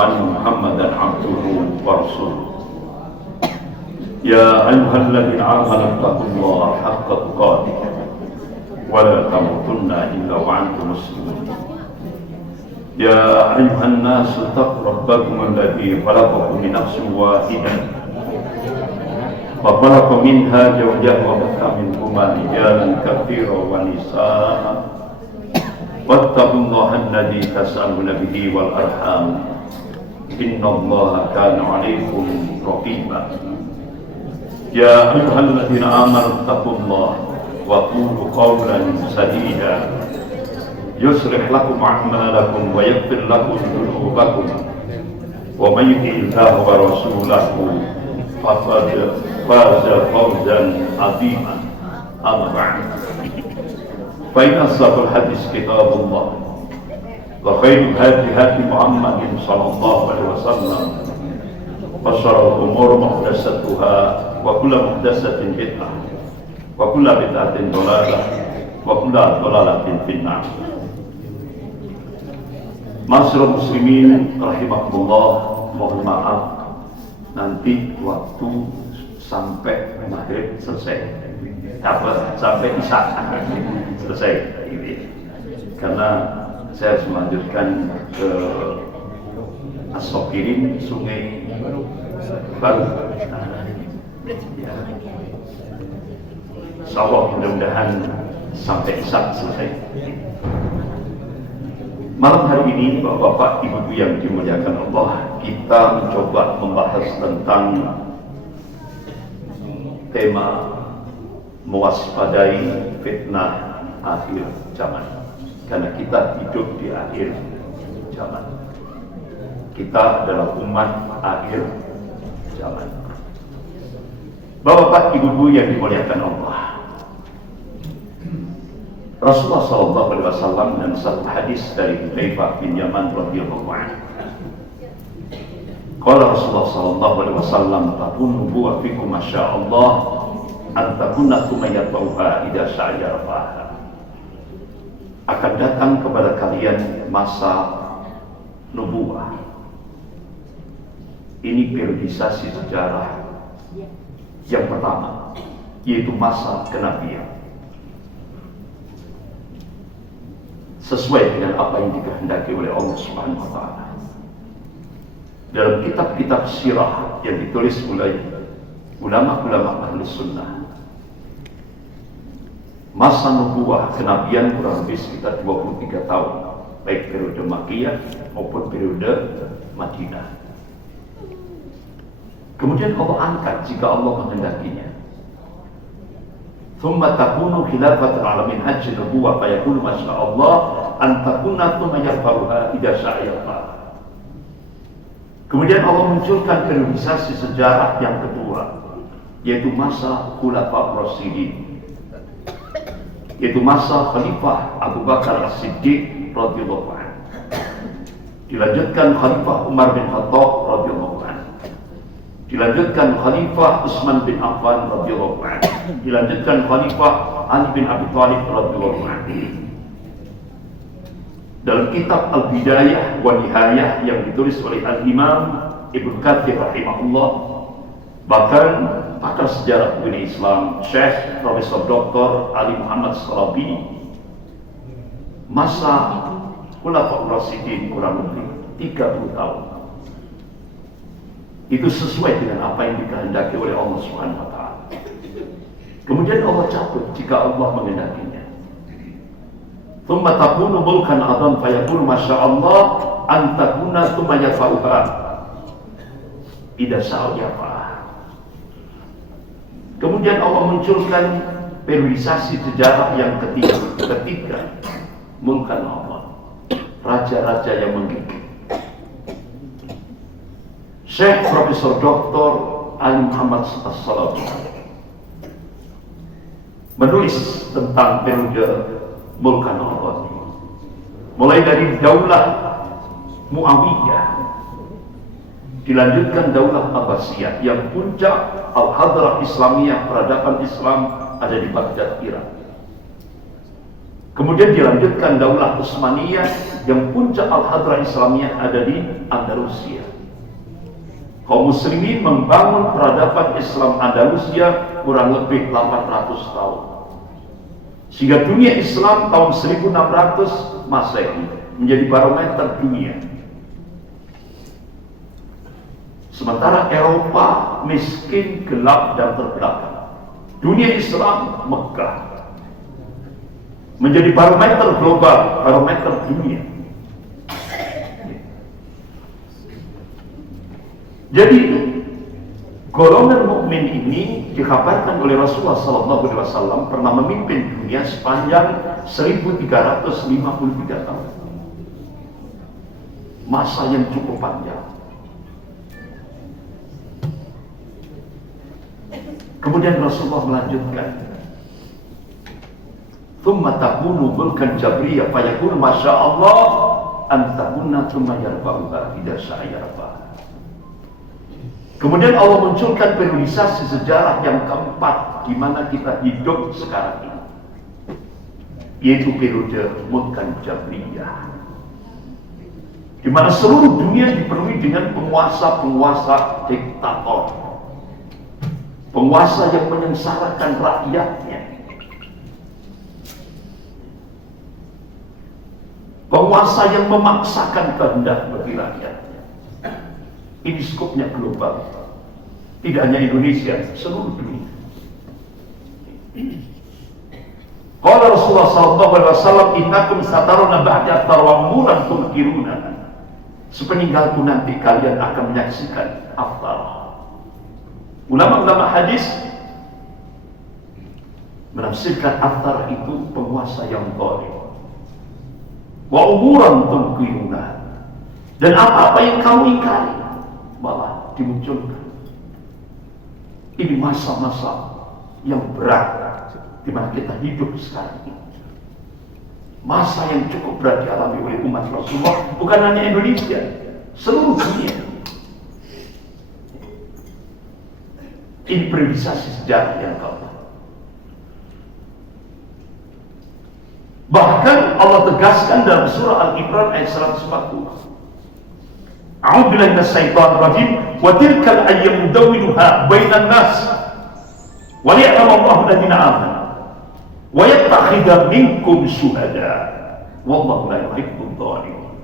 أن محمدا عبده ورسوله يا أيها الذين آمنوا اتقوا الله حق تقاته ولا تموتن إلا وأنتم مسلمون يا أيها الناس اتقوا ربكم الذي خلقكم من نفس واحدة وخلق منها زوجها وبث منهما رجالا كثيرا ونساء واتقوا الله الذي تسألون به والأرحام إن الله كان عليكم رقيبا يا أيها الذين آمنوا اتقوا الله وقولوا قولا سديدا يصلح لكم أعمالكم ويغفر لكم ذنوبكم ومن يطع الله ورسوله فقد فاز فوزا عظيما أما بعد فإن أصدق الحديث كتاب الله وخير الهدي هدي محمد صلى الله عليه وسلم وشر الأمور محدثاتها وكل محدثة بدعة وكل بدعة ضلالة وكل ضلالة في النار. Masyarul muslimin rahimakumullah, mohon maaf nanti waktu sampai maghrib selesai, sampai isya selesai, karena saya harus melanjutkan ke As-Sokirin, Sungai Baru. Insyaallah mudah-mudahan sampai isya selesai. Malam hari ini, Bapak-bapak, Ibu-ibu yang dimuliakan Allah, kita mencoba membahas tentang tema mewaspadai fitnah akhir zaman. Karena kita hidup di akhir zaman. Kita adalah umat akhir zaman. Bapak-bapak, Ibu-ibu yang dimuliakan Allah, Rasulullah SAW dan satu hadis dari Hudzaifah bin Yaman radhiyallahu anhu. Qala Rasulullah SAW, "Takunu nubuwwah fikum masyaallah an takuna kumayatauha idza sya'arafaha." Akan datang kepada kalian masa nubuwah. Ini periodisasi sejarah yang pertama, yaitu masa kenabian. Sesuai dengan apa yang dikehendaki oleh Allah Subhanahu wa taala. Dalam kitab-kitab sirah yang ditulis oleh ulama-ulama ahli sunnah, masa nubuwah kenabian kurang lebih sekitar 23 tahun, baik periode Makkiyah maupun periode Madinah. Kemudian Allah angkat jika Allah menghendakinya. ثم تكون خلافة على منهج النبوة فيقول ما شاء الله أن تكون ثم يرفعها إذا شاء يرفعها. Kemudian Allah munculkan periodisasi sejarah yang kedua, yaitu masa Khulafa Rasyidin, yaitu masa Khalifah Abu Bakar As-Siddiq radhiyallahu anhu. Dilanjutkan Khalifah Umar bin Khattab radhiyallahu anhu. Dilanjutkan Khalifah Utsman bin Affan radhiyallahu anhu. Dilanjutkan Khalifah Ali bin Abi Thalib radhiyallahu anhu. Dalam kitab Al-Bidayah wa Nihayah yang ditulis oleh Al-Imam Ibnu Katsir rahimahullah, bahkan pakar sejarah dunia Islam Syekh Profesor Dr. Ali Muhammad Salabi, masa Khulafaur Rasyidin kurang lebih 30 tahun. Itu sesuai dengan apa yang dikehendaki oleh Allah Subhanahu wa taala. Kemudian Allah cabut jika Allah menghendakinya. Tsumma takunu mulkan adzam fayaqulu masyaallah an takuna tsumma yafa'uha idza sa'a yafa. Kemudian Allah munculkan periodisasi sejarah yang ketiga, mulkan Allah, raja-raja yang menggigit. Syekh Profesor Dr. Ali Muhammad As-Salabi menulis tentang periode mulkan Allah, mulai dari Daulah Muawiyah, dilanjutkan Daulah Abbasiyah, yang puncak Al-Hadrah Islamiyah, peradaban Islam ada di Baghdad, Irak. Kemudian dilanjutkan Daulah Utsmaniyah yang puncak Al-Hadrah Islamiyah ada di Andalusia. Kaum muslimin membangun peradaban Islam Andalusia kurang lebih 800 tahun. Sehingga dunia Islam tahun 1600 Masehi menjadi barometer dunia. Sementara Eropa miskin, gelap, dan terbelakang. Dunia Islam megah. Menjadi barometer global, barometer dunia. Jadi golongan mukmin ini dikabarkan oleh Rasulullah SAW pernah memimpin dunia sepanjang 1353 tahun. Masa yang cukup panjang. Kemudian Rasulullah melanjutkan, "Tsumma takunu mulkan jabriyah fayakun masyaallah an takunna tsumma yarfa'uha idza sya'yarfa." Kemudian Allah munculkan periodisasi sejarah yang keempat di mana kita hidup sekarang ini, yaitu periode mulkan jabriyah, di mana seluruh dunia dipenuhi dengan penguasa-penguasa diktator, penguasa yang menyengsarakan rakyatnya, penguasa yang memaksakan kehendak bagi rakyatnya. Ini skopnya global, tidak hanya Indonesia, seluruh dunia. Qala Rasulullah SAW, "Innakum sataruna ba'da tarwamuran tunkiruna." Sepeninggalku nanti kalian akan menyaksikan aftar. Ulama-ulama hadis menafsirkan aftar itu penguasa yang zalim. Wa umuran tunkiruna, dan apa-apa yang kamu ingkari malah dimunculkan. Ini masa-masa yang berat di mana kita hidup sekarang ini. Masa yang cukup berat dialami oleh umat Rasulullah, bukan hanya Indonesia, seluruh dunia. Ini periodisasi sejarah yang keempat. Bahkan Allah tegaskan dalam surah Al-Imran ayat 140. A'udzubillahi minasyaitonir rajim, wa tilkal ayyamu nudawiluha bainan nas wa liya'lamu Allahu alladziina aamanu wa yattakhidha minkum syuhada wallahu la yuhibbudz dzalimin.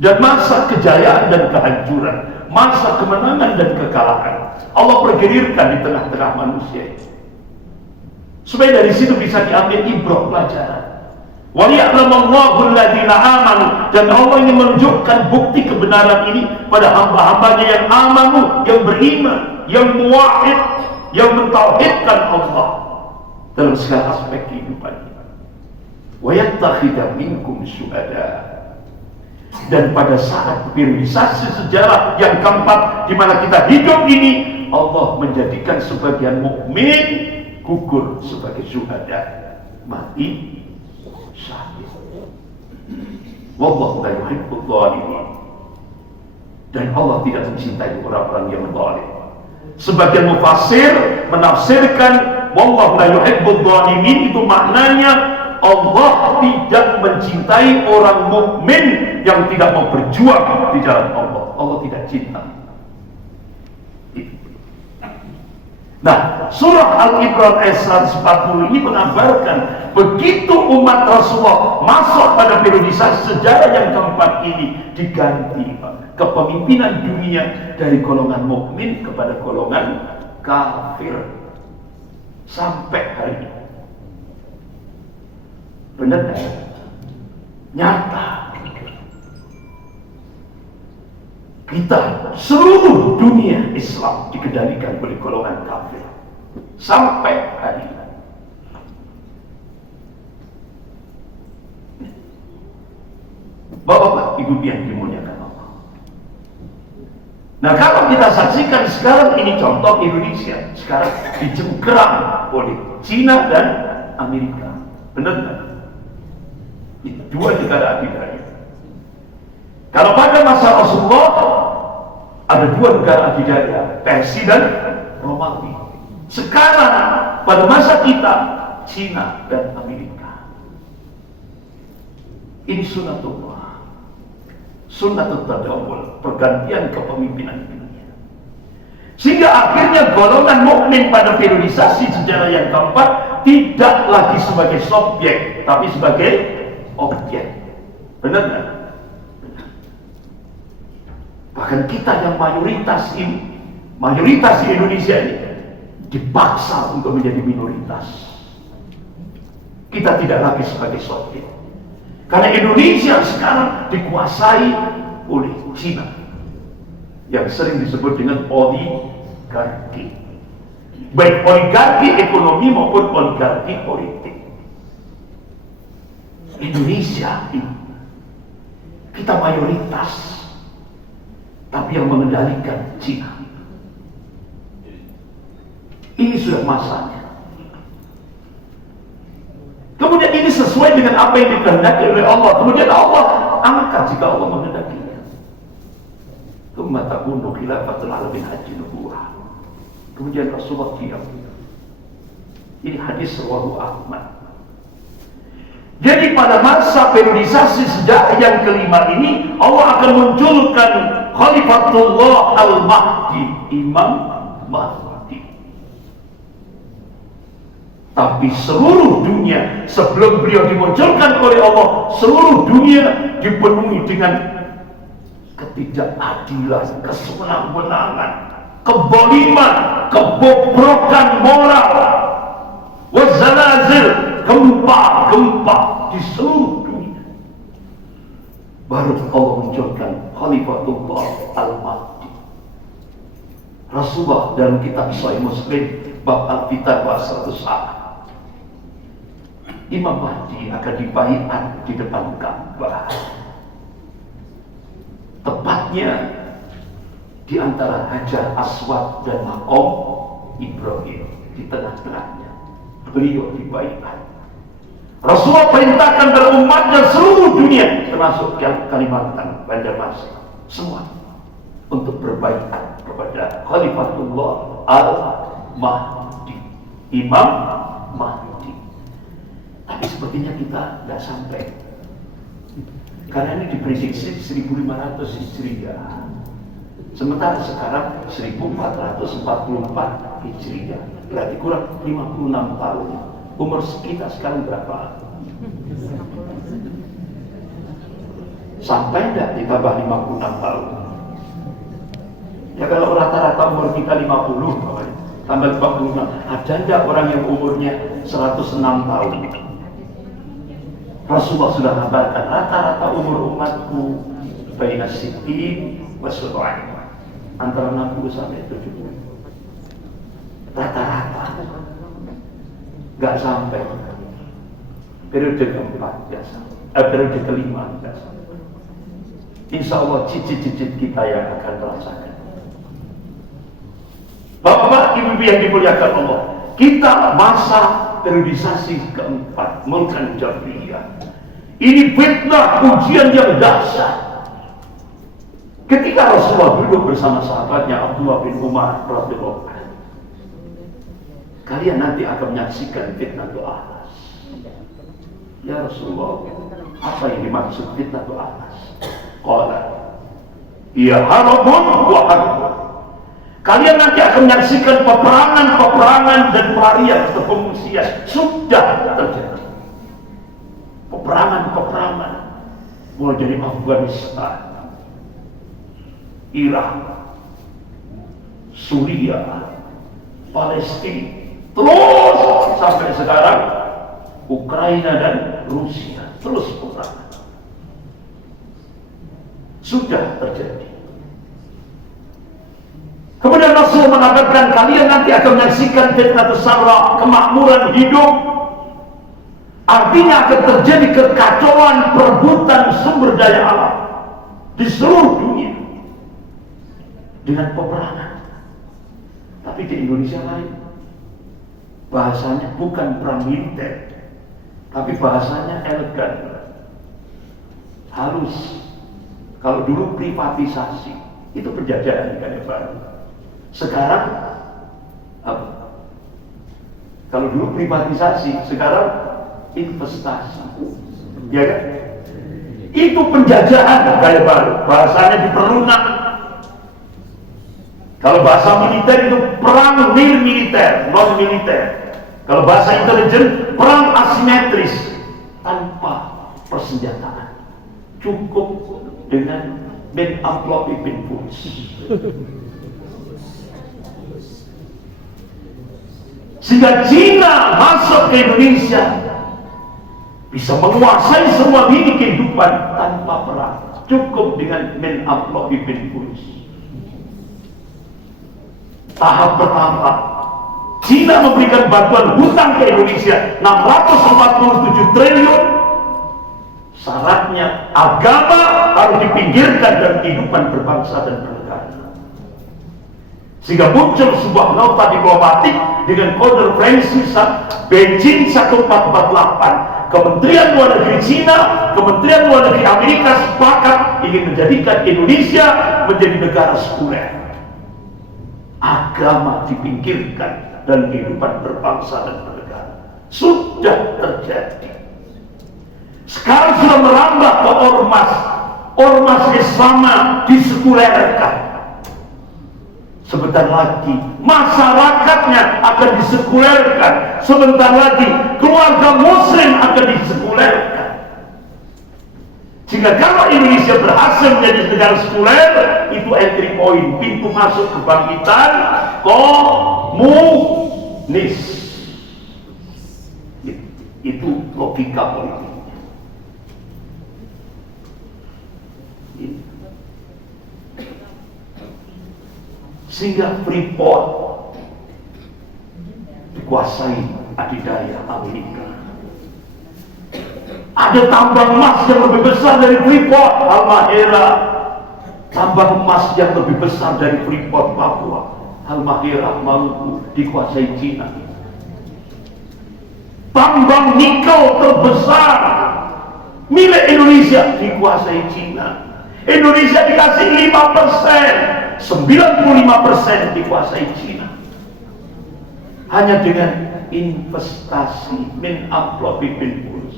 Dan masa kejayaan dan kehancuran, masa kemenangan dan kekalahan Allah pergilirkan di tengah-tengah manusia ini, supaya dari situ bisa diambil ibrah pelajaran. Wa liya'lamallahu alladziina aamanu, dan Allah ingin menunjukkan bukti kebenaran ini pada hamba-hambanya yang amanu, yang beriman, yang muwahhid, yang mentauhidkan Allah dalam segala aspek kehidupannya. Wa yattakhidha minkum syuhada, dan pada saat periodisasi sejarah yang keempat di mana kita hidup ini, Allah menjadikan sebagian mukmin gugur sebagai syuhada, mati syahid. Wallahu la yuhibbudz dzalimin, dan Allah tidak mencintai orang-orang yang zalim. Sebagian mufassir menafsirkan wallahu la yuhibbudz dzalimin itu maknanya Allah tidak mencintai orang mukmin yang tidak mau berjuang di jalan Allah. Allah tidak cinta. Nah, surah Al-Imran ayat 140 ini mengabarkan begitu umat Rasulullah masuk pada periodisasi sejarah yang keempat ini, diganti kepemimpinan dunia dari golongan mukmin kepada golongan kafir sampai hari ini. Benar kan? Nyata. Kita seluruh dunia Islam dikendalikan oleh golongan kafir sampai hari ini. Bapak-bapak, ibu yang dimuliakan Allah. Nah, kalau kita saksikan sekarang ini contoh Indonesia sekarang dicengkeram oleh Cina dan Amerika. Benar kan? Itu dua negara adidaya. Kalau pada masa Rasulullah ada dua negara adidaya, Persia dan Romawi. Sekarang pada masa kita, Cina dan Amerika. Ini sunnatullah, sunnatul tadawul, pergantian kepemimpinan dunia. Sehingga akhirnya golongan mukmin pada periodisasi sejarah yang keempat tidak lagi sebagai subjek, tapi sebagai objek. Benar nggak? Bahkan kita yang mayoritas di Indonesia ini dipaksa untuk menjadi minoritas. Kita tidak lagi sebagai subjek. Karena Indonesia sekarang dikuasai oleh Cina yang sering disebut dengan oligarki, baik oligarki ekonomi maupun oligarki politik. Indonesia ini kita mayoritas, tapi yang mengendalikan Cina. Ini sudah masanya. Kemudian ini sesuai dengan apa yang dikehendaki oleh Allah. Kemudian Allah angkat jika Allah menghendakinya. Tsumma takunu khilafatul alamin haji nubuwah. Kemudian Rasulullah diam. Ini hadis rawahu Ahmad. Jadi pada masa periodisasi sejarah yang kelima ini, Allah akan munculkan Khalifatullah Al-Mahdi, Imam Mahdi. Tapi seluruh dunia sebelum beliau dimunculkan oleh Allah, seluruh dunia dipenuhi dengan ketidakadilan, kesewenang-wenangan, keboliman, kebobrokan moral, wazalazil, gempa-gempa di seluruh dunia. Baru Allah munculkan Khalifatullah Al-Mahdi. Rasulullah dalam kitab Sahih Muslim bab Al-Fitan bahasa 101, Imam Mahdi akan dibaiat di depan Ka'bah, tepatnya di antara Hajar Aswad dan Maqam Ibrahim, di tengah-tengahnya beliau dibaiat. Rasulullah perintahkan kepada umatnya seluruh dunia, termasuk Kalimantan, Banjarmasin, semua untuk berbaiat kepada Khalifatullah Al-Mahdi, Imam Mahdi. Tapi sepertinya kita tidak sampai, karena ini diprediksi 1500 Hijriah, sementara sekarang 1444 Hijriah, berarti kurang 56 tahun. Umur kita sekarang berapa? Sampai tidak ditambah 56 tahun? Ya kalau rata-rata umur kita 50, tambah 56, ada tidak orang yang umurnya 106 tahun? Rasulullah sudah kabarkan rata-rata umur umatku baina sittin wa sab'in, antara 60 sampai 70. Rata-rata nggak sampai. Periode keempat biasa, periode kelima biasa. Insya Allah cicit-cicit kita yang akan merasakan. Bapak Ibu yang dimuliakan Allah, kita masa periodisasi keempat, Mulkan Jabriyah. Ini fitnah, ujian yang dahsyat. Ketika Rasulullah duduk bersama sahabatnya Abdullah bin Umar radhiyallahu anhu, kalian nanti akan menyaksikan fitnah Anas. Ya Rasulullah, apa yang dimaksud fitnah Anas? Qala, ya harbun wa harbun. Kalian nanti akan menyaksikan peperangan dan pelarian atau pengungsian. Sudah terjadi peperangan mulai dari Afghanistan, Irak, Suriah, Palestina, terus sampai sekarang Ukraina dan Rusia, terus peperangan. Sudah terjadi. Kemudian Rasul mengabarkan kalian nanti akan menyaksikan fitnah sarra, kemakmuran hidup. Artinya akan terjadi kekacauan perebutan sumber daya alam di seluruh dunia dengan peperangan. Tapi di Indonesia lain, bahasanya bukan perang militer, tapi bahasanya elegan, halus. Kalau dulu privatisasi, itu penjajahan kan ya Pak. Sekarang apa? Kalau dulu privatisasi, sekarang investasi, ya kan? Itu penjajahan gaya baru, bahasanya diperlunak. Kalau bahasa militer itu perang militer, non militer. Kalau bahasa intelijen, perang asimetris tanpa persenjataan. Cukup dengan Ben Amplop Ipin Puls. Sehingga Cina masuk ke Indonesia bisa menguasai semua lini kehidupan tanpa perang. Cukup dengan Men Amplop Ipin Puls. Tahap pertama, Cina memberikan bantuan hutang ke Indonesia 647 triliun. Syaratnya agama harus dipinggirkan dan kehidupan berbangsa dan bernegara. Sehingga muncul sebuah nota diplomatik dengan kode French Beijing 1448. Kementerian Luar Negeri Cina, Kementerian Luar Negeri Amerika sepakat ingin menjadikan Indonesia menjadi negara sekuler. Agama dipinggirkan dan kehidupan berbangsa dan bernegara. Sudah terjadi. Sekarang sudah merambah ke ormas. Ormas Islam disekulerkan. Sebentar lagi masyarakatnya akan disekulerkan. Sebentar lagi keluarga muslim akan disekulerkan. Sehingga kalau Indonesia berhasil menjadi negara sekuler, itu entry point, pintu masuk kebangkitan komunis. Itu logika politik. Sehingga Freeport dikuasai adidaya Amerika. Ada tambang emas yang lebih besar dari Freeport Halmahera. Tambang emas yang lebih besar dari Freeport Papua Halmahera, Maluku dikuasai Cina. Tambang nikel terbesar milik Indonesia dikuasai Cina. Indonesia dikasih 5%. 95% dikuasai Cina. Hanya dengan investasi Men Amplop Ipin Puls.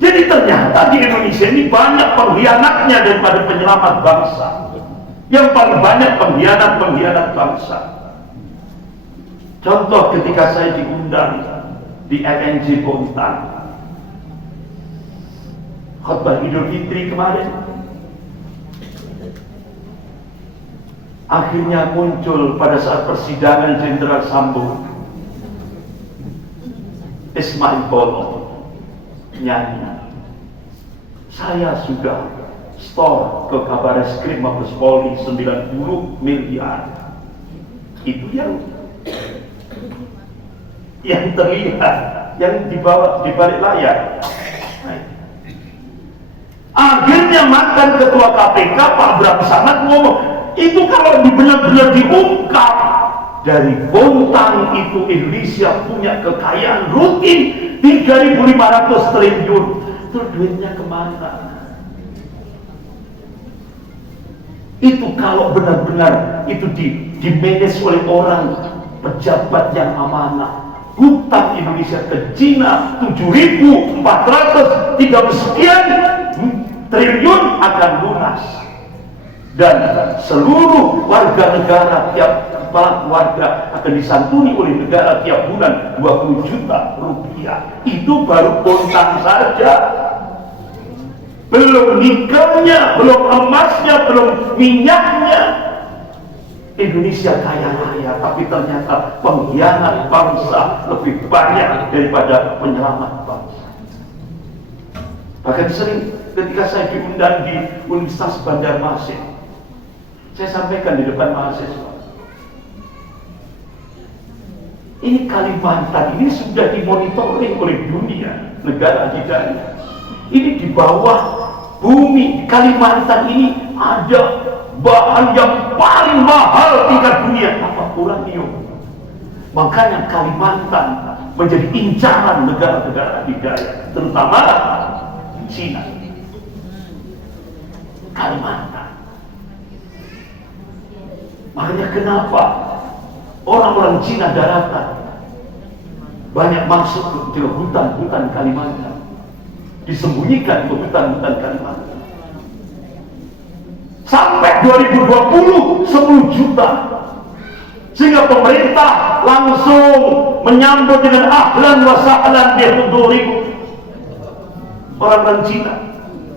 Jadi ternyata di Indonesia ini banyak pengkhianatnya daripada penyelamat bangsa. Yang paling banyak pengkhianat bangsa. Contoh ketika saya diundang di LNG Bontang, khutbah Idul Fitri kemarin, akhirnya muncul pada saat persidangan Jenderal Sambo, Ismail Bono nyanyi, saya sudah store ke Kabareskrim Mabes Polri 90 miliar. Itu yang terlihat, yang dibawa di balik layar. Akhirnya mantan Ketua KPK Pak Bram Samad ngomong, itu kalau benar-benar diungkap, dari Bontang itu Indonesia punya kekayaan rutin 3.500 triliun. Itu duitnya kemana? Itu kalau benar-benar itu dimanage oleh orang pejabat yang amanah. Hutang Indonesia ke Cina 7.430 sekian triliun akan lunas. Dan seluruh warga negara, tiap kepala keluarga akan disantuni oleh negara tiap bulan 20 juta rupiah. Itu baru Bontang saja. Belum nikelnya, belum emasnya, belum minyaknya. Indonesia kaya raya, tapi ternyata pengkhianat bangsa lebih banyak daripada penyelamat bangsa. Bahkan sering ketika saya diundang di Universitas Banjarmasin, saya sampaikan di depan mahasiswa, ini Kalimantan ini sudah dimonitoring oleh dunia, negara adidaya. Ini di bawah bumi, di Kalimantan ini ada bahan yang paling mahal tingkat dunia, apa? Uranium. Makanya Kalimantan menjadi incaran negara-negara adidaya, terutama Cina. Kalimantan. Makanya kenapa orang-orang Cina daratan banyak masuk ke hutan-hutan Kalimantan. disembunyikan ke hutan-hutan Kalimantan. Sampai 2020 10 juta. Sehingga pemerintah langsung menyambut dengan ahlan wa sahlan bihudurikum. Orang-orang Cina,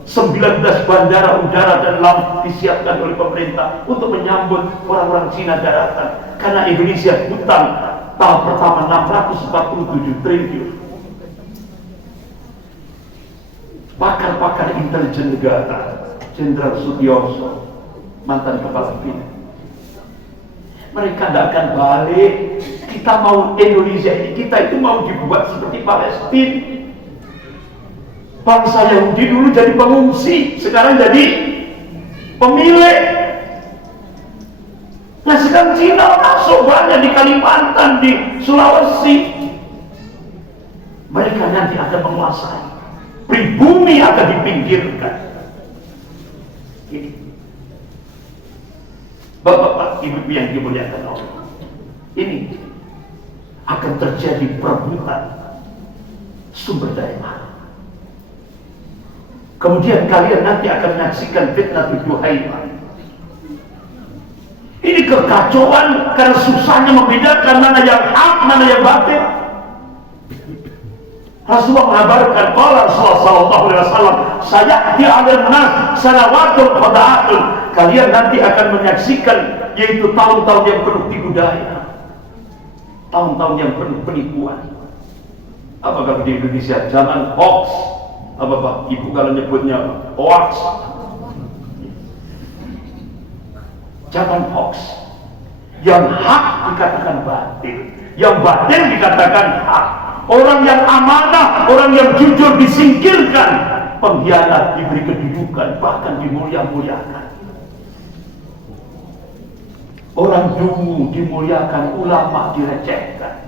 19 bandara udara dan laut disiapkan oleh pemerintah untuk menyambut orang-orang Cina daratan. Karena Indonesia hutang tahun pertama 647 triliun. Pakar-pakar intelijen negara, Jenderal Sutioso, mantan kepala bin, mereka tidak akan balik. Kita mau Indonesia ini, kita itu mau dibuat seperti Palestina. Bangsa Yahudi dulu jadi pengungsi, sekarang jadi pemilik. Nah sekarang Cina masuk banyak di Kalimantan, di Sulawesi. Mereka nanti akan menguasai. Pribumi akan dipinggirkan. Ini Bapak-bapak, ibu yang dimuliakan Allah, ini akan terjadi perebutan sumber daya alam. Kemudian kalian nanti akan menyaksikan fitnah Duhaimah. Ini kekacauan karena susahnya membedakan mana yang hak, mana yang batil. Rasulullah mengabarkan, qala sallallahu alaihi wasallam, sayati 'alan nas sanawatun qada'atun. Kalian nanti akan menyaksikan yaitu tahun-tahun yang penuh tipu daya, tahun-tahun yang penuh penipuan. Apakah di Indonesia zaman hoax? Apa Pak? Ibu kalau nyebutnya apa? Hoax. Zaman hoax. Yang hak dikatakan batil, yang batil dikatakan hak. Orang yang amanah, orang yang jujur disingkirkan, pengkhianat diberi kedudukan, bahkan dimulia-muliakan. Orang dungu dimuliakan, ulama direcehkan.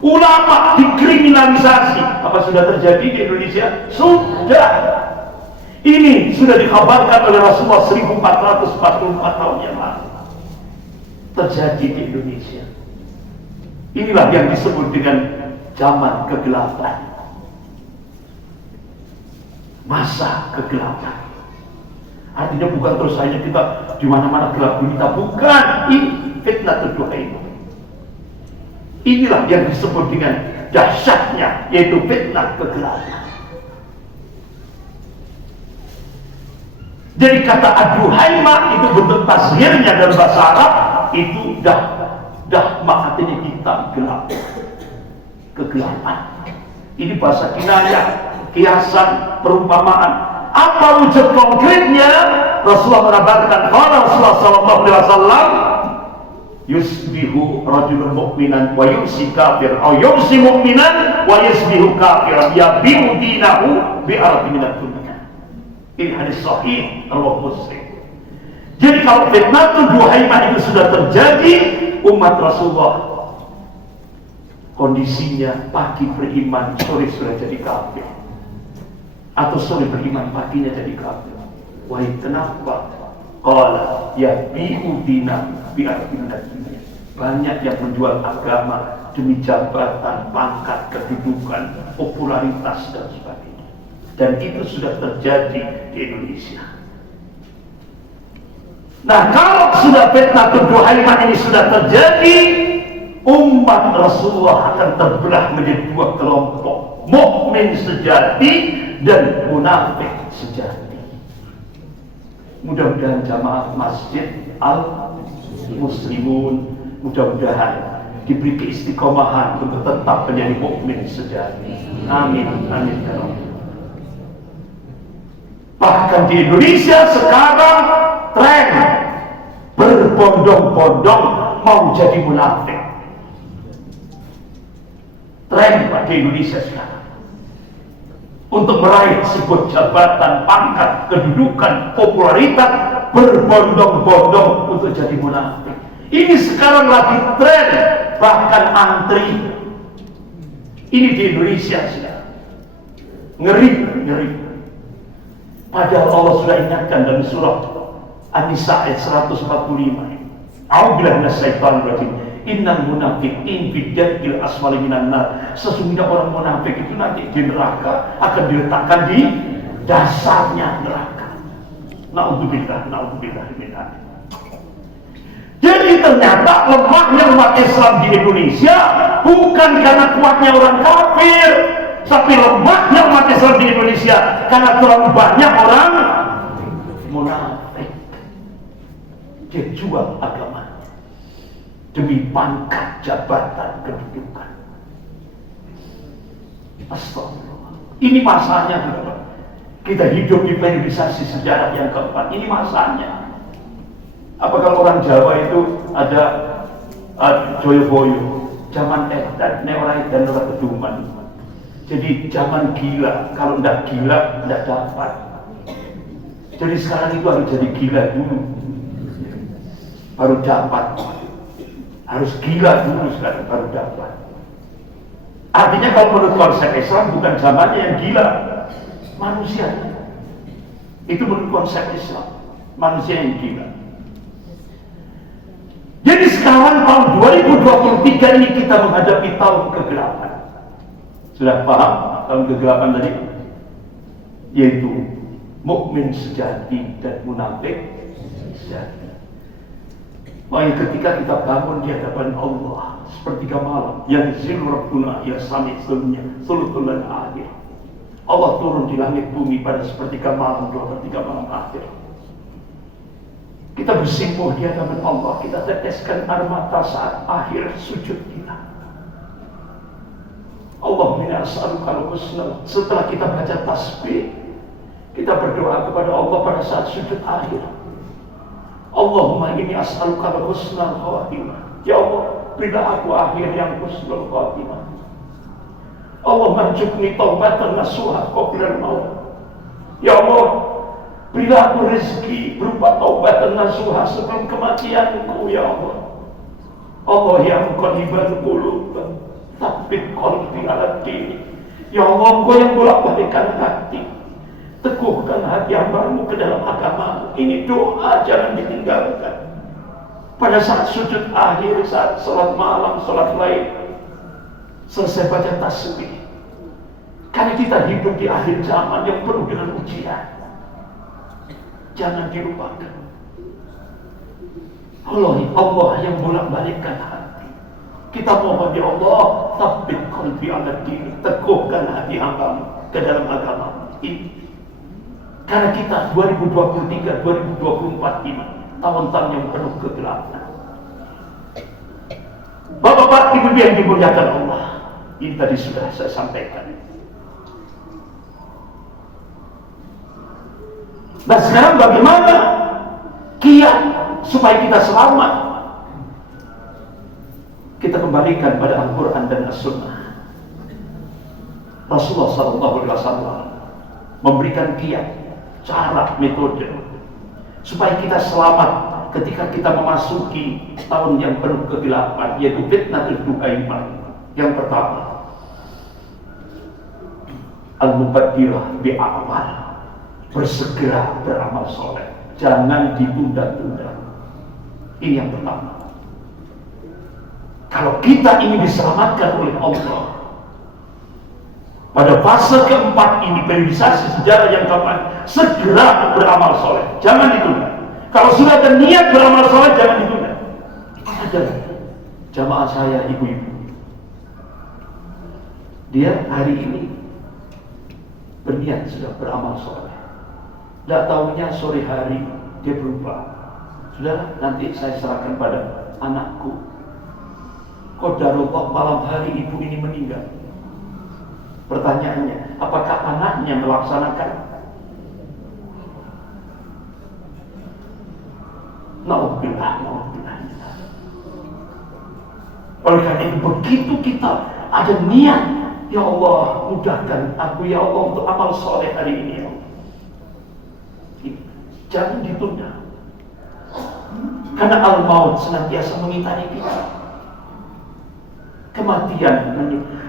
Ulama dikriminalisasi. Apa sudah terjadi di Indonesia? Sudah. Ini sudah dikabarkan oleh Rasulullah 1444 tahun yang lalu. Terjadi di Indonesia. Inilah yang disebut dengan zaman kegelapan, masa kegelapan. Artinya bukan terus saja kita di mana-mana gelap gulita, bukan. Ini fitnah Duhaimah. Inilah yang disebut dengan dahsyatnya, yaitu fitnah kegelapan. Jadi kata Ad-Duhaimah itu bentuk tasghirnya dalam bahasa Arab itu dahmah, artinya hitam, gelap, kegelapan. Ini bahasa kinayah, kiasan, perumpamaan. Apa wujud konkretnya? Rasulullah mengabarkan, qala Rasulullah sallallahu alaihi wasallam, yusbihu rajulun mu'minan wa yumsi kafir, atau yumsi mu'minan wa yusbihu kafiran, yabi'u dinahu bi'ardi minad dunya. Ini hadis sahih riwayat Muslim. Jadi kalau fitnah Duhaimah itu sudah terjadi, umat Rasulullah kondisinya pagi beriman, sore sudah jadi kafir, atau sore beriman, paginya jadi kafir. Wahai kenapa? Qala yabi'u dinahu bi'ardi minad dunya. Banyak yang menjual agama demi jabatan, pangkat, kedudukan, popularitas dan sebagainya. Dan itu sudah terjadi di Indonesia. Nah, kalau sudah fitnah Duhaimah ini sudah terjadi, umat Rasulullah akan terbelah menjadi dua kelompok, mukmin sejati dan munafik sejati. Mudah-mudahan jamaah Masjid Al-Muslimun mudah-mudahan diberi keistiqomahan untuk tetap menjadi mukmin sejati. Amin, amin ya Rabbal. Bahkan di Indonesia sekarang tren berbondong-bondong mau jadi munafik. Tren di Indonesia sekarang untuk meraih sebuah jabatan, pangkat, kedudukan, popularitas, berbondong-bondong untuk jadi munafik. Ini sekarang lagi tren, bahkan antri. Ini di Indonesia sekarang. Ngeri, ngeri. Padahal Allah sudah ingatkan dalam surah An-Nisa ayat 145. A'udzubillahi minasyaitonir rajim. Innal munafiqin fi darkil asfali minan nar. Sesungguhnya orang munafik itu nanti di neraka akan diletakkan di dasarnya neraka. Naudzubillah, naudzubillah min dzalik. Jadi ternyata lemahnya umat Islam di Indonesia bukan karena kuatnya orang kafir, tapi lemahnya umat Islam di Indonesia karena terlalu banyak orang munafik. Dia jual agama demi pangkat, jabatan, kedudukan. Astagfirullah. Ini masanya, kita hidup di periodisasi sejarah yang keempat. Ini masanya. Apa kalau orang Jawa itu ada Joyoboyo, zaman edan, neorai dan ora keduman. Jadi zaman gila, kalau ndak gila ndak dapat. Jadi sekarang itu harus jadi gila dulu, baru dapat. Harus gila dulu sekarang baru dapat. Artinya kalau menurut konsep Islam bukan zamannya yang gila, manusia. Itu menurut konsep Islam, manusia yang gila. Jadi sekarang tahun 2023 ini kita menghadapi tahun kegelapan. Sudah paham tahun kegelapan tadi? Yaitu mukmin sejati dan munafik sejati. Makanya ketika kita bangun di hadapan Allah sepertiga malam, yang zil rabbuna ya sami dunya sulutul akhir. Allah turun di langit bumi pada sepertiga malam, 2/3 malam akhir. Kita bersimpuh di hadapan Allah, kita teteskan air mata saat akhir sujud kita. Allahumma as'aluka al-husna. Setelah kita baca tasbih, kita berdoa kepada Allah pada saat sujud akhir. Allahumma inni as'aluka al-husnal khatimah. Ya Allah, berilah aku akhir yang husnul khatimah. Allah marzuqni taubatan nasuha qabla al-maut. Ya Allah, berilah aku rezeki berupa taubatan nasuha sebelum kematianku, ya Allah. Allah yang qalibal qulub, tsabbit qalbi ala din. Ya Allah, Engkau yang bolak-balikkan hati, teguhkan hati hamba-Mu ke dalam agama. Ini doa, jangan ditinggalkan. Pada saat sujud akhir, saat sholat malam, sholat lain, selesai baca tasbih. Karena kita hidup di akhir zaman yang penuh dengan ujian. Jangan dilupakan. Allah yang bolak-balikkan hati. Kita mohon ya Allah, tsabbit qalbi ala din, teguhkan hati hamba-Mu ke dalam agama ini. Karena kita 2023, 2024 ini tahun-tahun yang penuh kegelapan. Bapak-bapak, ibu yang dimuliakan Allah, ini tadi sudah saya sampaikan. Nah sekarang bagaimana kiat supaya kita selamat? Kita kembalikan pada Al-Quran dan As-Sunnah. Rasulullah SAW memberikan kiat, cara, metode supaya kita selamat ketika kita memasuki tahun yang penuh kegelapan, yaitu fitnatul du'aimah. Yang pertama, al-mubaddirah bi'amal, bersegera beramal soleh, jangan ditunda-tunda. Ini yang pertama. Kalau kita ingin diselamatkan oleh Allah pada fase keempat ini, periodisasi sejarah yang keempat, segera beramal soleh, jangan ditunda. Kalau sudah ada niat beramal soleh, jangan ditunda. Ada jamaah saya, ibu-ibu, dia hari ini berniat sudah beramal soleh, tidak tahunya sore hari dia berubah. Sudah, nanti saya serahkan pada anakku. Qadarullah, malam hari ibu ini meninggal. Pertanyaannya, apakah anaknya melaksanakan? Na'udzubillah, na'udzubillah. Oleh karena itu, begitu kita ada niat, ya Allah, mudahkan aku ya Allah untuk amal soleh hari ini, ya Allah. Jangan ditunda. Karena al-maut senantiasa mengintai kita. Kematian,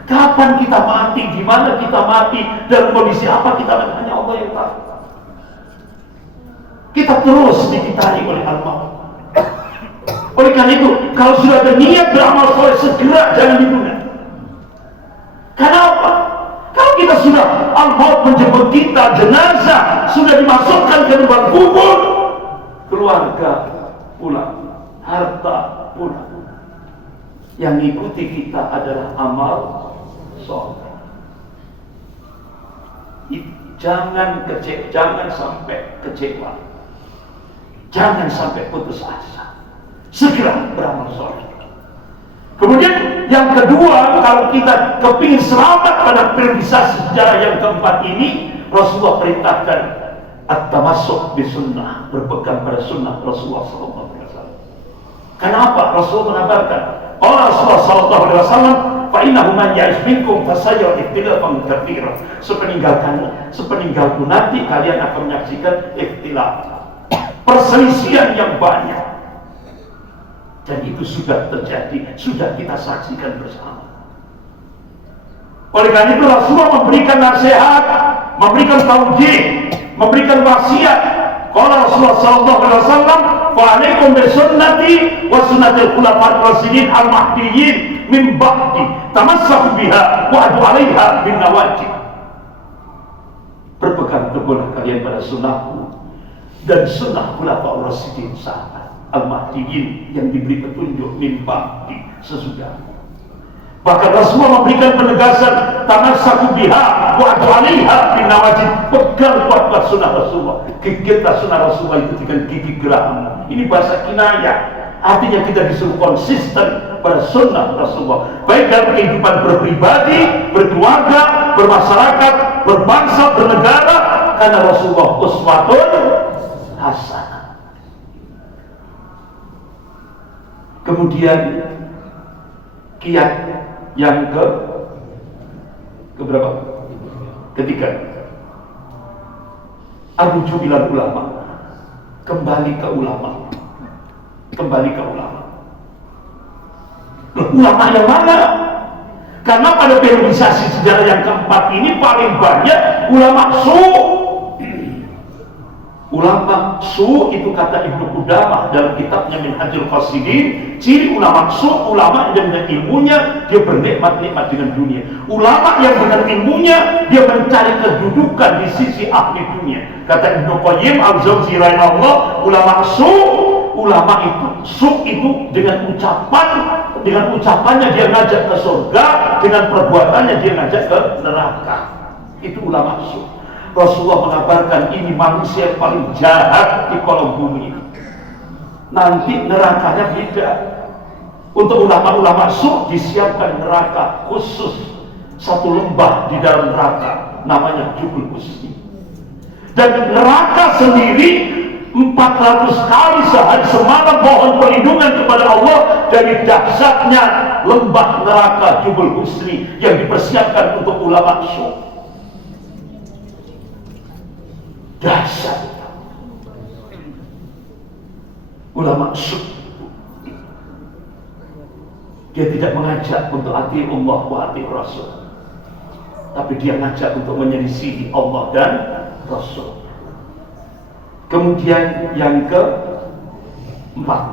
kapan kita mati, di mana kita mati, dalam kondisi apa kita mati, hanya Allah yang tahu. Kita terus digitai oleh al-maut. Oleh karena itu, kalau sudah ada niat beramal soleh, segera, jangan ditunda. Kenapa? Kalau kita sudah al-maut menjemput kita, jenazah sudah dimasukkan ke lubang kubur, keluarga pulang, harta pulang, yang ikuti kita adalah amal soleh. Jangan sampai kecewa, jangan sampai putus asa, segera beramal soleh. Kemudian yang kedua, kalau kita kepingin selamat pada periodisasi sejarah yang keempat ini, Rasulullah perintahkan at-tamassuk bi sunnah, berpegang pada sunnah Rasulullah SAW. Kenapa? Rasulullah mengabarkan, Rasulullah SAW, fa innahu man ya'ish minkum fasayara ikhtilafan katsiran. Sepeninggalku nanti kalian akan menyaksikan ikhtilaf, perselisihan yang banyak. Dan itu sudah terjadi, sudah kita saksikan bersama. Oleh karena itu Rasulullah memberikan nasihat, memberikan taujih, memberikan wasiat. Qala Rasulullah sallallahu alaihi wasallam, "Fa alaikum bi sunnati wa sunnatil khulafa'ir rasyidin al-mahdiyyin min ba'di, tamassaku biha wa adu 'alaiha bin nawajib." Berpegang teguhlah kalian pada sunnahku dan sunnah khulafa'ir rasyidin al-mahdiyyin yang diberi petunjuk min ba'di, sesudah. Bahkan Rasulullah memberikan penegasan, tamassaku biha wa adu 'alaiha bin nawajib, pegang kuat sunnah Rasulullah, gigitlah sunnah Rasulullah itu dengan gigi geraham. Ini bahasa kinayah, artinya kita disuruh konsisten pada sunnah Rasulullah, baik dalam kehidupan berpribadi, berkeluarga, bermasyarakat, berbangsa, bernegara, karena Rasulullah uswatun hasanah. Kemudian kiat yang keberapa? Ketiga, arju bilal ulama, kembali ke ulama, kembali ke ulama. Ulama yang mana? Karena pada periodisasi sejarah yang keempat ini paling banyak ulama Ulama su itu kata Ibnu Qudamah dalam kitabnya Minhajul Qasidin. Ciri ulama su, ulama yang dengan ilmunya dia bernikmat-nikmat dengan dunia. Ulama yang dengan ilmunya dia mencari kedudukan di sisi ahli dunia. Kata Ibnu Qayyim al-Jauzi rahimahullah, ulama itu su itu dengan ucapannya dia ngajak ke surga, dengan perbuatannya dia ngajak ke neraka. Itu ulama su. Rasulullah mengabarkan ini manusia yang paling jahat di kolom bumi. Nanti nerakanya beda. Untuk ulama-ulama su disiapkan neraka khusus, satu lembah di dalam neraka, namanya Jubul Husni. Dan neraka sendiri 400 kali sehari semalam mohon perlindungan kepada Allah dari dahsyatnya lembah neraka Jubul Husni yang dipersiapkan untuk ulama su. Dahsyat ulama su. Dia tidak mengajak untuk ati Allah wa ati Rasul, tapi dia ngajak untuk menyelisihi Allah dan Rasul. Kemudian yang keempat,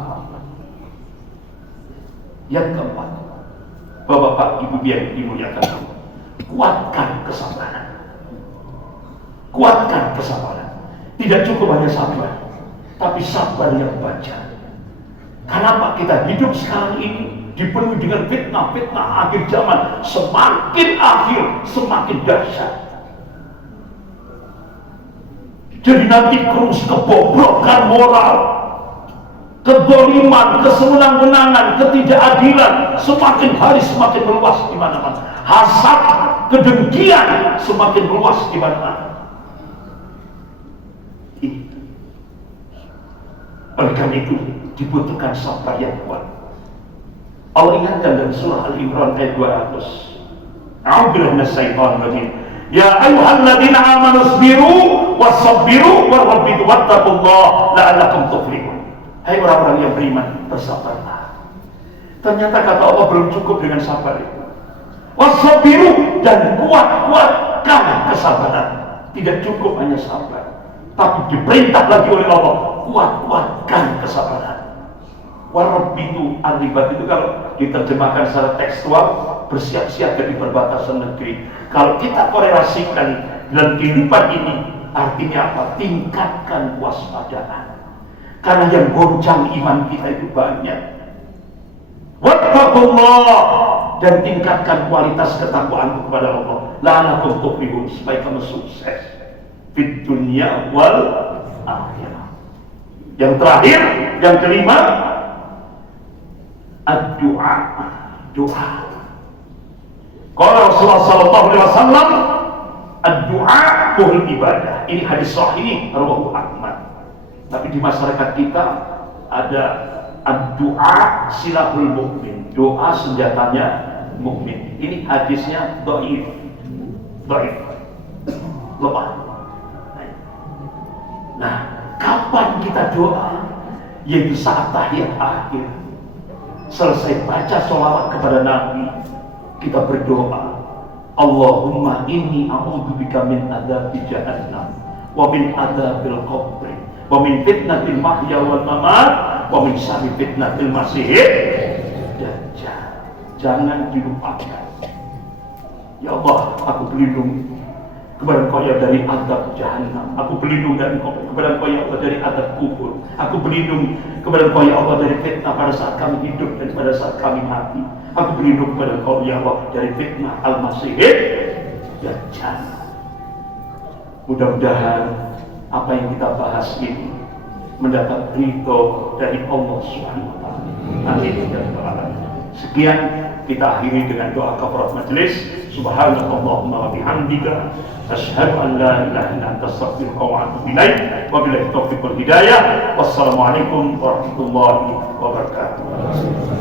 Bapak-bapak, Ibu yang dimuliakan, kuatkan kesabaran. Kuatkan kesabaran. Tidak cukup hanya sabar, tapi sabar yang wajar. Kenapa kita hidup sekarang ini dipenuhi dengan fitnah-fitnah akhir zaman, semakin akhir semakin dahsyat. Jadi nanti terus kebobrokan moral, kedoliman, kesewenang-wenangan, ketidakadilan semakin hari semakin meluas di mana-mana. Hasad, kedengkian semakin meluas di mana-mana. Oleh karena itu dibutuhkan sabar yang kuat. Allah ingatkan dalam surah Al-Imran ayat 200. A'udzubillahi minasyaitonir rajim. Ya ayyuhalladzina amanu isbiru wasabbiru warabbitu wattaqullaha la'allakum tuflihun. Hai orang-orang yang beriman, bersabarlah. Ternyata kata Allah belum cukup dengan sabar itu. Wasabbiru, dan kuatkan kesabaran. Tidak cukup hanya sabar, tapi diperintah lagi oleh Allah, kuatkan kesabaran. Warab itu, arribat itu kalau diterjemahkan secara tekstual, bersiap-siap di perbatasan negeri. Kalau kita korelasikan dalam kehidupan ini, artinya apa? Tingkatkan waspadaan. Karena yang goncang iman kita itu banyak. Wattaqullah, dan tingkatkan kualitas ketakwaan kepada Allah. La'allakum tuflihun, supaya kamu sukses di dunia wal akhirah. Yang terakhir, yang kelima, ad-du'a, doa. Qala Rasulullah sallallahu alaihi wasallam, ad-du'a kuhul ibadah. Ini hadis sahih rawahu Ahmad. Tapi di masyarakat kita ada ad-du'a silahul mukmin, doa senjatanya mukmin. Ini hadisnya dhaif, lemah. Nah, kapan kita doa? Yaitu saat tahiyat akhir. Selesai baca sholawat kepada Nabi, kita berdoa, Allahumma inni a'udzubika min adzabi jahannam wa min adzabil qabr wa min fitnatil mahya wal mamat wa min syarri fitnatil masiihid dajjal. Jangan dilupakan. Ya Allah, aku berlindung kepada Engkau ya dari azab jahannam. Aku berlindung dari kepada Engkau ya Allah dari azab kubur. Aku berlindung kepada Engkau ya Allah dari fitnah pada saat kami hidup dan pada saat kami mati. Aku berlindung kepada Engkau ya Allah dari fitnah al-masiihid dajjal. Mudah-mudahan apa yang kita bahas ini mendapat ridho dari Allah Subhanahu wa taala. Amin ya rabbal alamin. Sekian kita akhiri dengan doa kafarat majelis. Subhanallahumma wa bihamdika asyhadu an la ilaha illa anta astaghfiruka wa atubu ilaik. Wabillahi taufiq wal hidayah. Wassalamualaikum warahmatullahi wabarakatuh.